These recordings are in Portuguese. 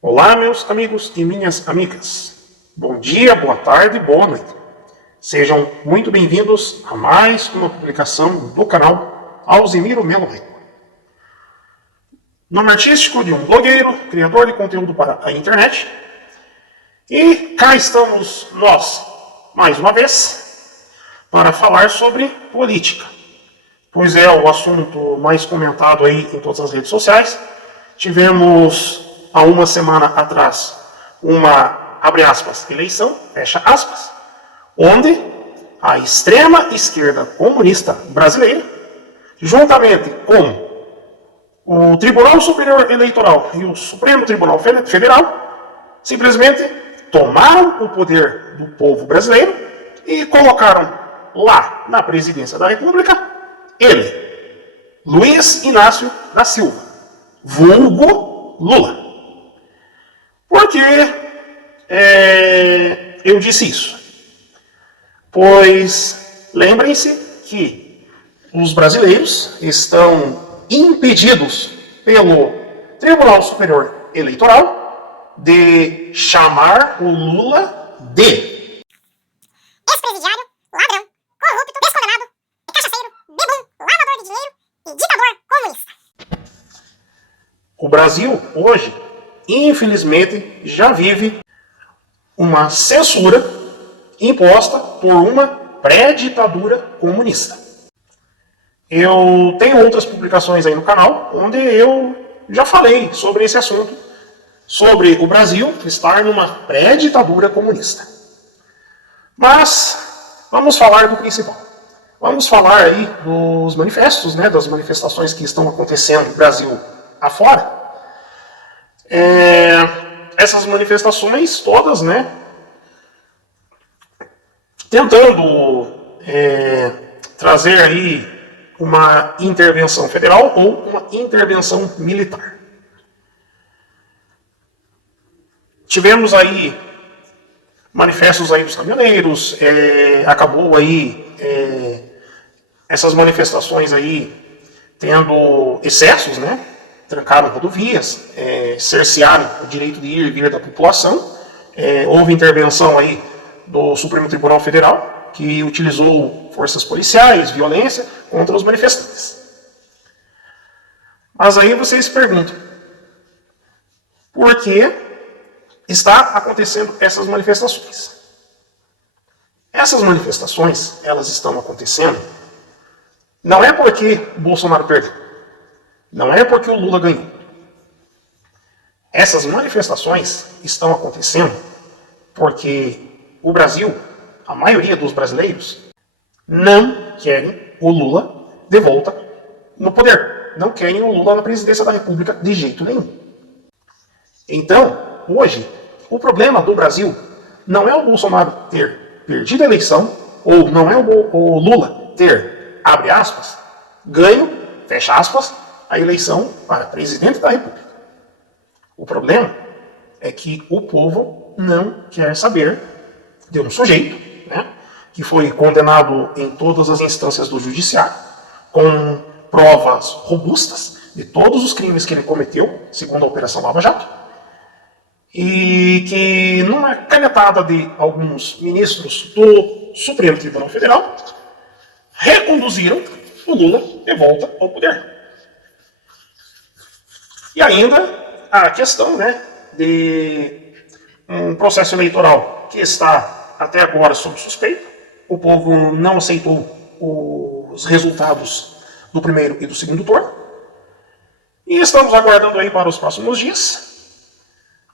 Olá, meus amigos e minhas amigas. Bom dia, boa tarde, boa noite. Sejam muito bem-vindos a mais uma publicação do canal Alzimiro Melo Record. Nome artístico de um blogueiro, criador de conteúdo para a internet. E cá estamos nós, mais uma vez, para falar sobre política. Pois é o assunto mais comentado aí em todas as redes sociais. Tivemos há uma semana atrás uma, abre aspas, eleição, fecha aspas, onde a extrema esquerda comunista brasileira, juntamente com o Tribunal Superior Eleitoral e o Supremo Tribunal Federal, simplesmente tomaram o poder do povo brasileiro e colocaram lá na presidência da República ele, Luiz Inácio da Silva, vulgo Lula. Por que eu disse isso? Pois lembrem-se que os brasileiros estão impedidos pelo Tribunal Superior Eleitoral de chamar o Lula de ex-presidiário, ladrão, corrupto, descondenado, cachaceiro, bebum, lavador de dinheiro e ditador comunista. O Brasil, hoje, infelizmente, já vive uma censura imposta por uma pré-ditadura comunista. Eu tenho outras publicações aí no canal, onde eu já falei sobre esse assunto, sobre o Brasil estar numa pré-ditadura comunista. Mas, vamos falar do principal. Vamos falar aí dos manifestos, né, das manifestações que estão acontecendo no Brasil afora. Essas manifestações todas, né, tentando trazer aí uma intervenção federal ou uma intervenção militar. Tivemos aí manifestos aí dos caminhoneiros, acabou aí essas manifestações aí tendo excessos, né? Trancaram rodovias, cercearam o direito de ir e vir da população. Houve intervenção aí do Supremo Tribunal Federal, que utilizou forças policiais, violência contra os manifestantes. Mas aí vocês se perguntam, por que está acontecendo essas manifestações? Essas manifestações, elas estão acontecendo, não é porque o Bolsonaro perdeu, não é porque o Lula ganhou. Essas manifestações estão acontecendo porque o Brasil, a maioria dos brasileiros, não querem o Lula de volta no poder. Não querem o Lula na presidência da República de jeito nenhum. Então, hoje, o problema do Brasil não é o Bolsonaro ter perdido a eleição, ou não é o Lula ter, abre aspas, ganho, fecha aspas, a eleição para presidente da República. O problema é que o povo não quer saber de um sujeito, né, que foi condenado em todas as instâncias do judiciário, com provas robustas de todos os crimes que ele cometeu, segundo a Operação Lava Jato, e que numa canetada de alguns ministros do Supremo Tribunal Federal, reconduziram o Lula de volta ao poder. E ainda a questão, né, de um processo eleitoral que está até agora sob suspeita. O povo não aceitou os resultados do primeiro e do segundo turno. E estamos aguardando aí para os próximos dias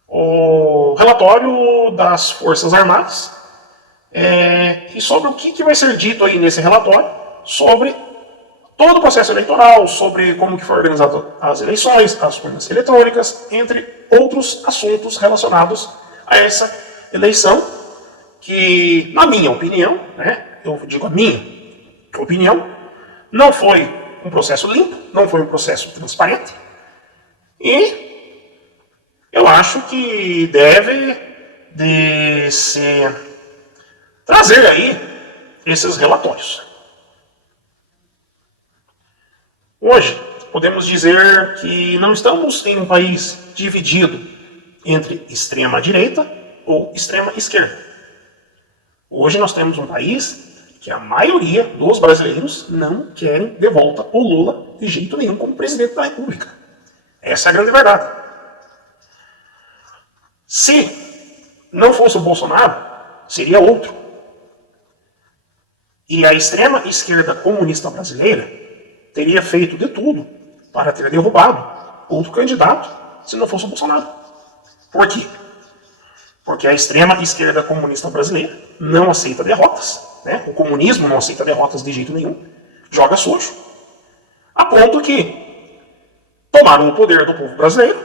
o relatório das Forças Armadas e sobre o que vai ser dito aí nesse relatório sobre todo o processo eleitoral, sobre como que foi organizado as eleições, as urnas eletrônicas, entre outros assuntos relacionados a essa eleição, que, na minha opinião, né, eu digo a minha opinião, não foi um processo limpo, não foi um processo transparente, e eu acho que deve de se trazer aí esses relatórios. Hoje, podemos dizer que não estamos em um país dividido entre extrema direita ou extrema esquerda. Hoje nós temos um país que a maioria dos brasileiros não querem de volta o Lula de jeito nenhum como presidente da República. Essa é a grande verdade. Se não fosse o Bolsonaro, seria outro. E a extrema esquerda comunista brasileira teria feito de tudo para ter derrubado outro candidato se não fosse o Bolsonaro. Por quê? Porque a extrema esquerda comunista brasileira não aceita derrotas, né? O comunismo não aceita derrotas de jeito nenhum, joga sujo, a ponto que tomaram o poder do povo brasileiro,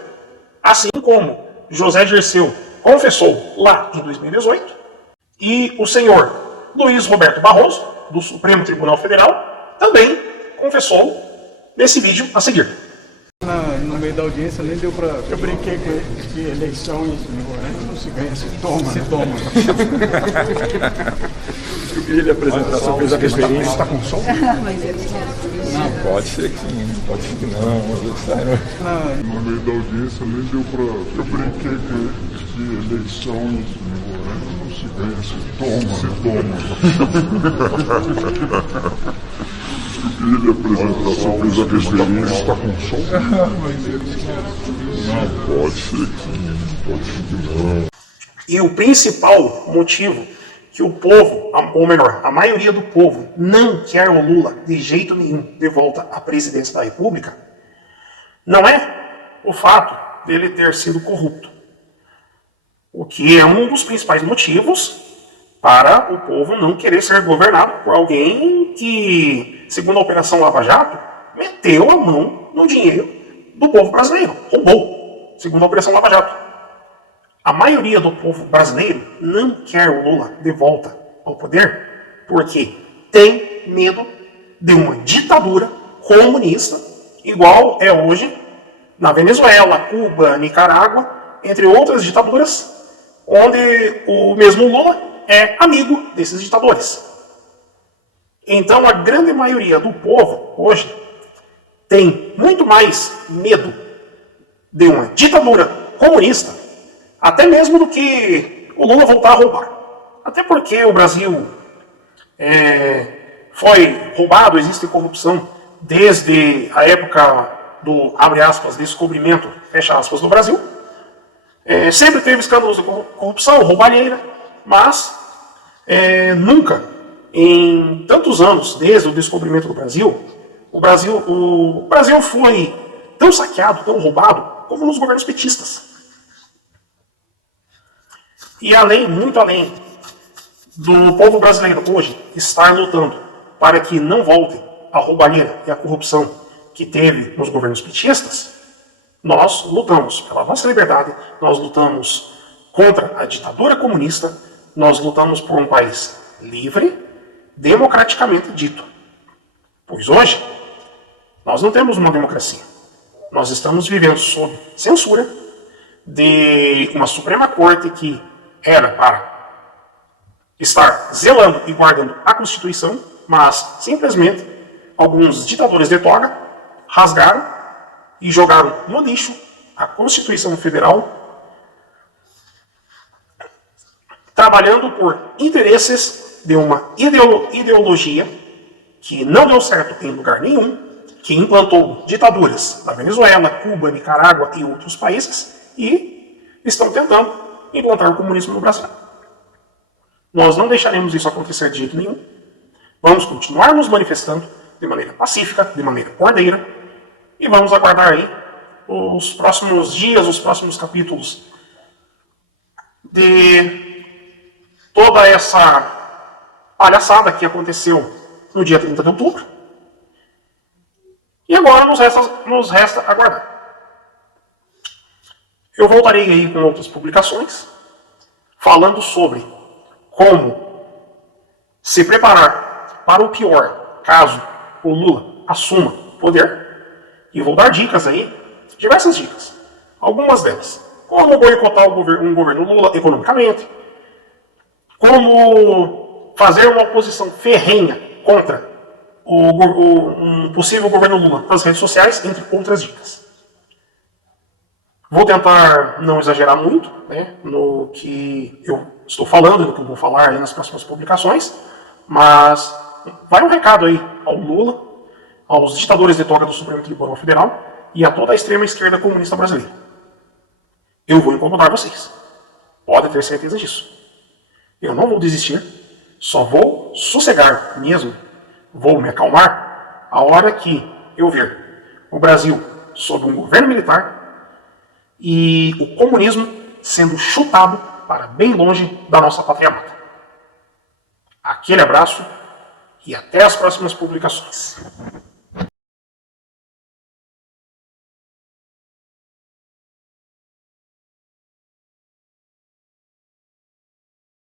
assim como José Dirceu confessou lá em 2018, e o senhor Luiz Roberto Barroso, do Supremo Tribunal Federal, também confessou nesse vídeo a seguir. No meio da audiência nem deu pra... Eu brinquei com ele que eleições não se ganha, se toma. Se toma. Eu queria lhe apresentar, só fez a referência. Está com som? Não, pode ser que sim, pode ser que não. No meio da audiência nem deu pra... Eu brinquei com ele que eleições não se ganha, se toma. Eu queria lhe apresentar, só fez a referência. Está com som? Não, pode ser que sim, pode ser que não. E o principal motivo que o povo, ou melhor, a maioria do povo não quer o Lula de jeito nenhum de volta à presidência da República, não é o fato dele ter sido corrupto. O que é um dos principais motivos para o povo não querer ser governado por alguém que, segundo a Operação Lava Jato, meteu a mão no dinheiro do povo brasileiro, roubou, segundo a Operação Lava Jato. A maioria do povo brasileiro não quer o Lula de volta ao poder porque tem medo de uma ditadura comunista, igual é hoje na Venezuela, Cuba, Nicarágua, entre outras ditaduras, onde o mesmo Lula é amigo desses ditadores. Então a grande maioria do povo hoje tem muito mais medo de uma ditadura comunista, até mesmo do que o Lula voltar a roubar. Até porque o Brasil foi roubado, existe corrupção desde a época do, abre aspas, descobrimento, fecha aspas, do Brasil. Sempre teve escândalos de corrupção, roubalheira, mas nunca, em tantos anos, desde o descobrimento do Brasil, o Brasil foi tão saqueado, tão roubado, como nos governos petistas. E além, muito além do povo brasileiro hoje estar lutando para que não volte a roubalheira e a corrupção que teve nos governos petistas, nós lutamos pela nossa liberdade, nós lutamos contra a ditadura comunista, nós lutamos por um país livre, democraticamente dito. Pois hoje, nós não temos uma democracia. Nós estamos vivendo sob censura de uma Suprema Corte que era para estar zelando e guardando a Constituição, mas simplesmente alguns ditadores de toga rasgaram e jogaram no lixo a Constituição Federal, trabalhando por interesses de uma ideologia que não deu certo em lugar nenhum, que implantou ditaduras na Venezuela, Cuba, Nicarágua e outros países, e estão tentando implantar o comunismo no Brasil. Nós não deixaremos isso acontecer de jeito nenhum. Vamos continuar nos manifestando de maneira pacífica, de maneira ordeira, e vamos aguardar aí os próximos dias, os próximos capítulos de toda essa palhaçada que aconteceu no dia 30 de outubro. E agora nos resta aguardar. Eu voltarei aí com outras publicações, falando sobre como se preparar para o pior, caso o Lula assuma o poder. E vou dar dicas aí, diversas dicas. Algumas delas. Como boicotar um governo Lula economicamente. Como fazer uma oposição ferrenha contra um possível governo Lula nas redes sociais, entre outras dicas. Vou tentar não exagerar muito, né, no que eu estou falando, no que eu vou falar aí nas próximas publicações, mas vai um recado aí ao Lula, aos ditadores de toga do Supremo Tribunal Federal e a toda a extrema esquerda comunista brasileira. Eu vou incomodar vocês. Podem ter certeza disso. Eu não vou desistir, só vou sossegar mesmo, vou me acalmar a hora que eu ver o Brasil sob um governo militar e o comunismo sendo chutado para bem longe da nossa pátria amada. Aquele abraço e até as próximas publicações.